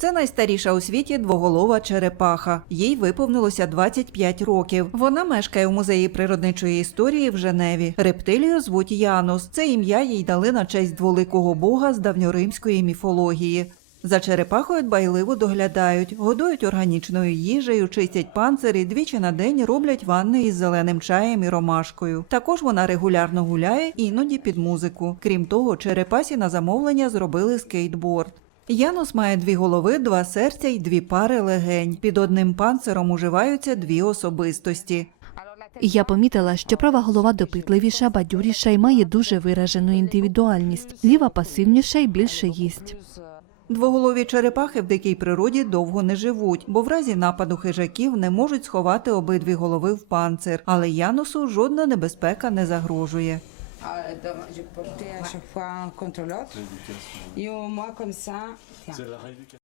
Це найстаріша у світі двоголова черепаха. Їй виповнилося 25 років. Вона мешкає у музеї природничої історії в Женеві. Рептилію звуть Янус. Це ім'я їй дали на честь дволикого бога з давньоримської міфології. За черепахою дбайливо доглядають, годують органічною їжею, чистять панцири, двічі на день роблять ванни із зеленим чаєм і ромашкою. Також вона регулярно гуляє, іноді під музику. Крім того, черепасі на замовлення зробили скейтборд. Янус має дві голови, два серця і дві пари легень. Під одним панциром уживаються дві особистості. Я помітила, що права голова допитливіша, бадьоріша і має дуже виражену індивідуальність. Ліва пасивніша і більше їсть. Двоголові черепахи в дикій природі довго не живуть, бо в разі нападу хижаків не можуть сховати обидві голови в панцир. Але Янусу жодна небезпека не загрожує. Ah, je portais à chaque fois un contre l'autre. Et au moins comme ça, tiens.